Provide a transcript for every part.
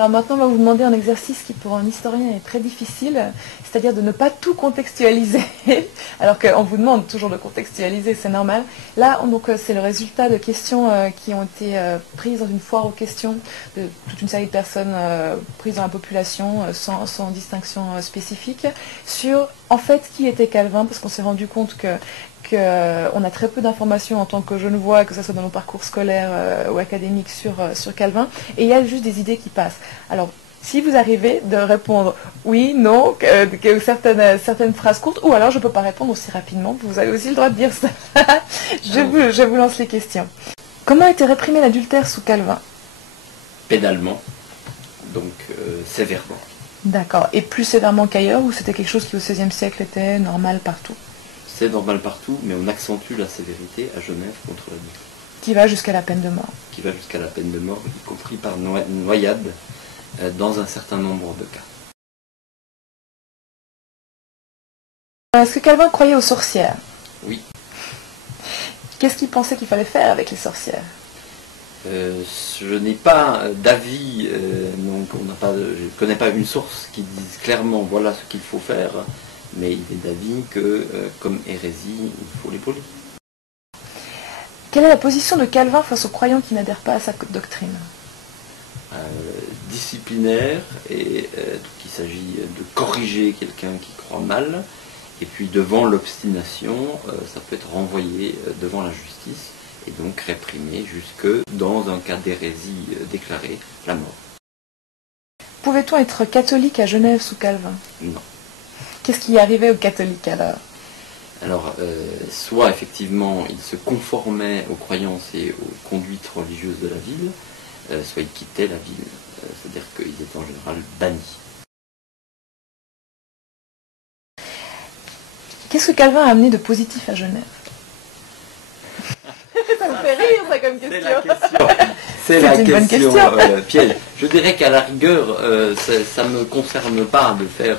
Alors maintenant, on va vous demander un exercice qui pour un historien est très difficile, c'est-à-dire de ne pas tout contextualiser, alors qu'on vous demande toujours de contextualiser, c'est normal. Là, donc, c'est le résultat de questions qui ont été prises dans une foire aux questions de toute une série de personnes prises dans la population, sans distinction spécifique, sur en fait qui était Calvin, parce qu'on s'est rendu compte qu'on a très peu d'informations en tant que Genevois, que ce soit dans nos parcours scolaires ou académiques sur Calvin, et il y a juste des idées qui passent. Alors, si vous arrivez de répondre oui, non, certaines phrases courtes, ou alors je ne peux pas répondre aussi rapidement, vous avez aussi le droit de dire ça. je vous lance les questions. Comment était réprimé l'adultère sous Calvin? Pénalement, donc sévèrement. D'accord. Et plus sévèrement qu'ailleurs, ou c'était quelque chose qui au XVIe siècle était normal partout? C'est normal partout, mais on accentue la sévérité à Genève contre l'adultère. Qui va jusqu'à la peine de mort. Qui va jusqu'à la peine de mort, y compris par noyade, dans un certain nombre de cas. Est-ce que Calvin croyait aux sorcières? Oui. Qu'est-ce qu'il pensait qu'il fallait faire avec les sorcières? Je n'ai pas d'avis, donc je ne connais pas une source qui dise clairement voilà ce qu'il faut faire, mais il est d'avis que, comme hérésie, il faut l'épaulé. Quelle est la position de Calvin face aux croyants qui n'adhèrent pas à sa doctrine? Disciplinaire, et donc il s'agit de corriger quelqu'un qui croit mal, et puis devant l'obstination, ça peut être renvoyé devant la justice, et donc réprimé jusque, dans un cas d'hérésie déclarée, la mort. Pouvait-on être catholique à Genève sous Calvin? Non. Qu'est-ce qui arrivait aux catholiques alors? Alors, soit effectivement, il se conformait aux croyances et aux conduites religieuses de la ville, soit il quittait la ville, c'est-à-dire qu'ils étaient en général bannis. Qu'est-ce que Calvin a amené de positif à Genève? Ça me fait rire, ça, comme question. C'est la question piège. Je dirais qu'à la rigueur, ça ne me concerne pas de faire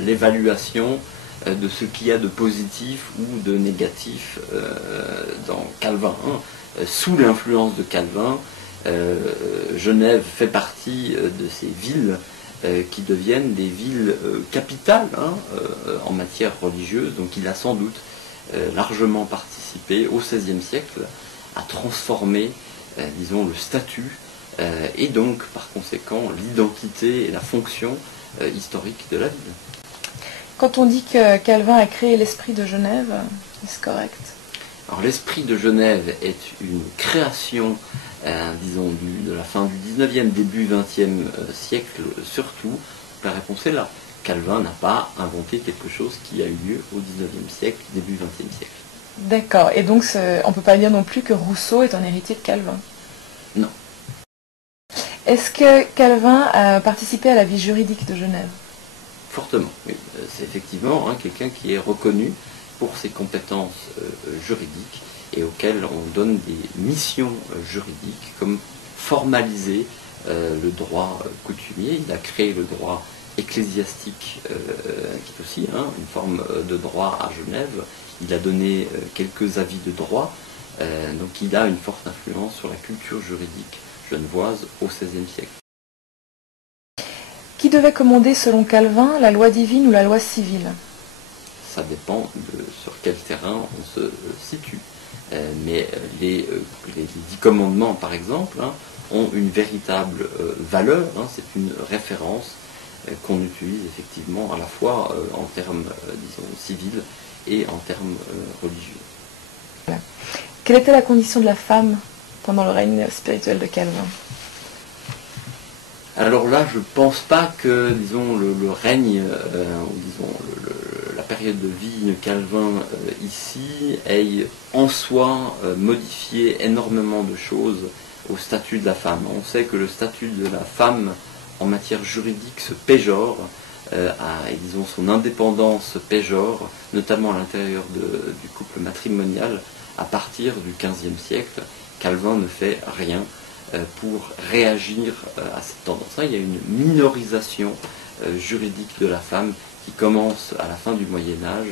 l'évaluation de ce qu'il y a de positif ou de négatif dans Calvin. Sous l'influence de Calvin, Genève fait partie de ces villes qui deviennent des villes capitales en matière religieuse. Donc il a sans doute largement participé au XVIe siècle à transformer, disons, le statut et donc par conséquent l'identité et la fonction historique de la ville. Quand on dit que Calvin a créé l'esprit de Genève, est-ce correct? Alors l'esprit de Genève est une création, disons, de la fin du 19e, début 20e siècle surtout. La réponse est là. Calvin n'a pas inventé quelque chose qui a eu lieu au 19e siècle, début 20e siècle. D'accord. Et donc on ne peut pas dire non plus que Rousseau est un héritier de Calvin? Non. Est-ce que Calvin a participé à la vie juridique de Genève? Fortement, oui. C'est effectivement quelqu'un qui est reconnu pour ses compétences juridiques et auquel on donne des missions juridiques comme formaliser le droit coutumier. Il a créé le droit ecclésiastique qui est aussi une forme de droit à Genève. Il a donné quelques avis de droit, donc il a une forte influence sur la culture juridique genevoise au XVIe siècle. Qui devait commander selon Calvin, la loi divine ou la loi civile? Ça dépend de sur quel terrain on se situe. Mais les 10 commandements, par exemple, ont une véritable valeur. C'est une référence qu'on utilise effectivement à la fois en termes, disons, civils et en termes religieux. Quelle était la condition de la femme pendant le règne spirituel de Calvin? Alors là, je ne pense pas que, disons, le règne, ou disons, la période de vie de Calvin ici ait en soi modifié énormément de choses au statut de la femme. On sait que le statut de la femme en matière juridique se péjore, et disons son indépendance se péjore, notamment à l'intérieur du couple matrimonial, à partir du XVe siècle. Calvin ne fait rien pour réagir à cette tendance-là. Il y a une minorisation juridique de la femme qui commence à la fin du Moyen-Âge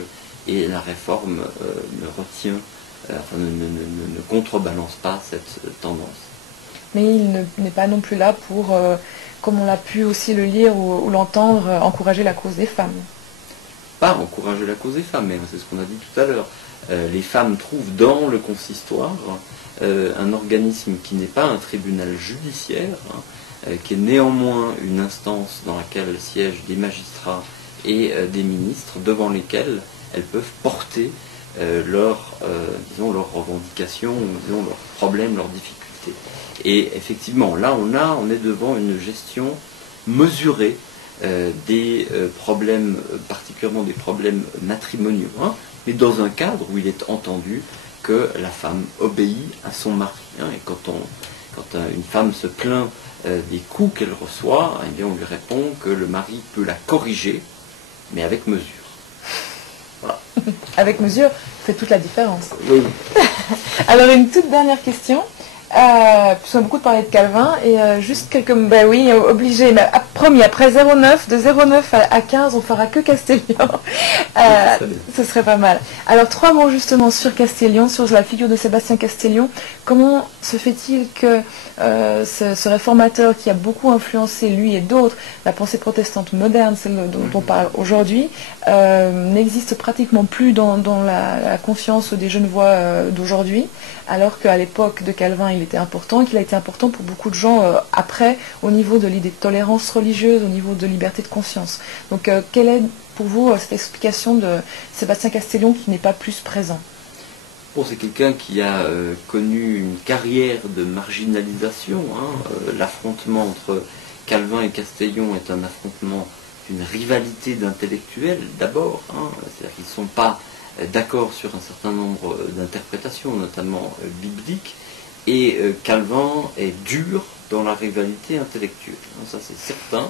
et la réforme ne contrebalance pas cette tendance. mais il n'est pas non plus là pour, comme on l'a pu aussi le lire ou l'entendre, encourager la cause des femmes. Pas encourager la cause des femmes, mais c'est ce qu'on a dit tout à l'heure. Les femmes trouvent dans le consistoire un organisme qui n'est pas un tribunal judiciaire, qui est néanmoins une instance dans laquelle siègent des magistrats et des ministres, devant lesquels elles peuvent porter leurs revendications, disons, leurs problèmes, leurs difficultés. Et effectivement, là on est devant une gestion mesurée des problèmes, particulièrement des problèmes matrimoniaux, mais dans un cadre où il est entendu que la femme obéit à son mari. Et quand une femme se plaint des coups qu'elle reçoit, eh bien on lui répond que le mari peut la corriger, mais avec mesure. Voilà. Avec mesure, fait toute la différence. Oui. Alors une toute dernière question. Puisqu'on a beaucoup parlé de Calvin, et juste quelques... Ben oui, obligé, mais promis, après 09, de 09 à 15, on fera que Castellion. Ce serait pas mal. Alors 3 mots justement sur Castellion, sur la figure de Sébastien Castellion. Comment se fait-il que ce réformateur qui a beaucoup influencé, lui et d'autres, la pensée protestante moderne, celle dont on parle aujourd'hui, n'existe pratiquement plus dans la conscience des Genevois d'aujourd'hui, alors qu'à l'époque de Calvin, il était important, et qu'il a été important pour beaucoup de gens après, au niveau de l'idée de tolérance religieuse, au niveau de liberté de conscience. Donc, quelle est pour vous cette explication de Sébastien Castellion qui n'est pas plus présent? Bon, c'est quelqu'un qui a connu une carrière de marginalisation. L'affrontement entre Calvin et Castellion est un affrontement d'une rivalité d'intellectuels d'abord. C'est-à-dire qu'ils ne sont pas d'accord sur un certain nombre d'interprétations, notamment bibliques, et Calvin est dur dans la rivalité intellectuelle, ça c'est certain,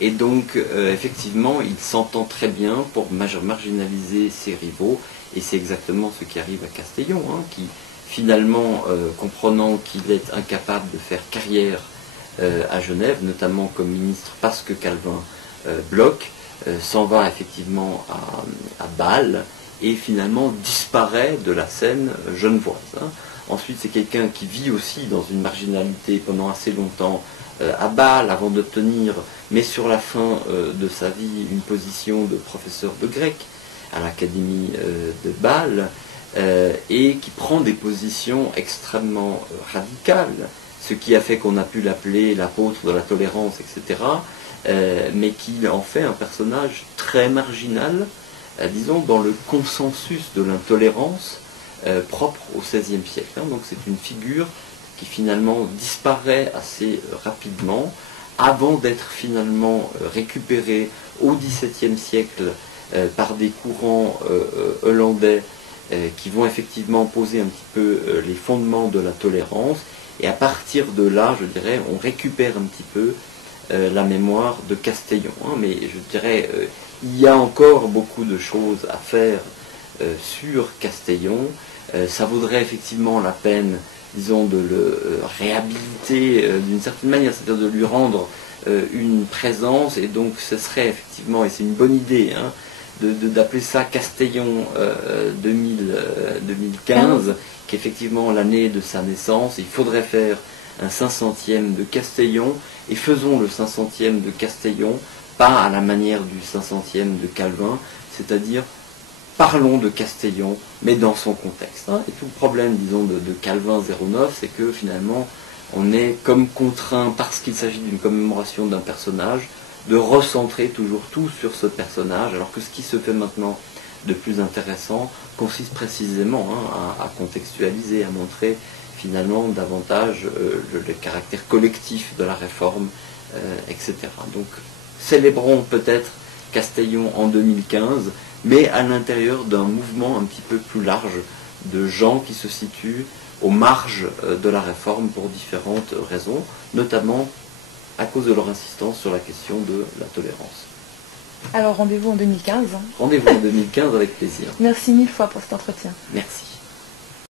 et donc effectivement il s'entend très bien pour marginaliser ses rivaux, et c'est exactement ce qui arrive à Castellion, qui finalement, comprenant qu'il est incapable de faire carrière à Genève, notamment comme ministre parce que Calvin bloque, s'en va effectivement à Bâle, et finalement disparaît de la scène genevoise. Ensuite, c'est quelqu'un qui vit aussi dans une marginalité pendant assez longtemps à Bâle, avant d'obtenir, mais sur la fin de sa vie, une position de professeur de grec à l'Académie de Bâle, et qui prend des positions extrêmement radicales, ce qui a fait qu'on a pu l'appeler l'apôtre de la tolérance, etc., mais qui en fait un personnage très marginal, disons, dans le consensus de l'intolérance propre au XVIe siècle. Donc c'est une figure qui finalement disparaît assez rapidement, avant d'être finalement récupérée au XVIIe siècle par des courants hollandais qui vont effectivement poser un petit peu les fondements de la tolérance, et à partir de là, je dirais, on récupère un petit peu la mémoire de Castellion. Mais je dirais, il y a encore beaucoup de choses à faire sur Castellion. Ça vaudrait effectivement la peine, disons, de le réhabiliter d'une certaine manière, c'est-à-dire de lui rendre une présence, et donc ce serait effectivement, et c'est une bonne idée, d'appeler ça Castellion 2015, qui est effectivement l'année de sa naissance. Il faudrait faire un 500e de Castellion, et faisons le 500e de Castellion, pas à la manière du 500e de Calvin, c'est-à-dire parlons de Castellion, mais dans son contexte. Et tout le problème, disons, de Calvin 09, c'est que finalement, on est comme contraint, parce qu'il s'agit d'une commémoration d'un personnage, de recentrer toujours tout sur ce personnage, alors que ce qui se fait maintenant de plus intéressant consiste précisément à contextualiser, à montrer finalement davantage le caractère collectif de la réforme, etc. Donc, célébrons peut-être Castellion en 2015, mais à l'intérieur d'un mouvement un petit peu plus large de gens qui se situent aux marges de la réforme pour différentes raisons, notamment à cause de leur insistance sur la question de la tolérance. Alors rendez-vous en 2015. Rendez-vous en 2015 avec plaisir. Merci mille fois pour cet entretien. Merci.